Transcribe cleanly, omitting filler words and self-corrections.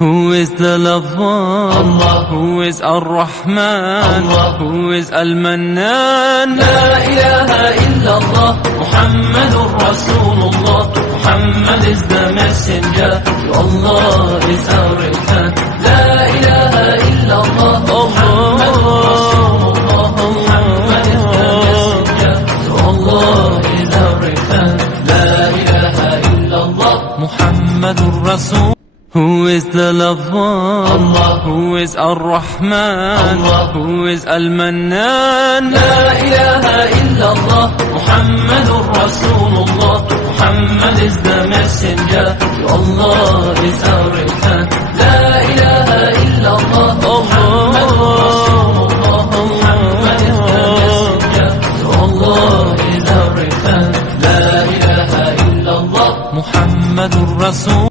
Who is the lover? Allah. Who is Ar-Rahman? Allah. Who is Al-Mannan? La ilaha illallah, Muhammadur Rasulullah. Muhammad is the messenger, to Allah is our return. La ilaha illallah, Muhammadur Rasulullah. Muhammad is the messenger, to Allah is our return. La ilaha illallah, Muhammadur Rasul. Who is the lover? Allah. Who is Ar-Rahman? Allah. Who is Al-Mannan? La ilaha illallah, Muhammadur Rasulullah. Muhammad is the messenger, to Allah is our return. La ilaha illallah, Muhammadur Rasulullah. Muhammad is the messenger, to Allah is our return. La ilaha illallah, Muhammadur Rasul.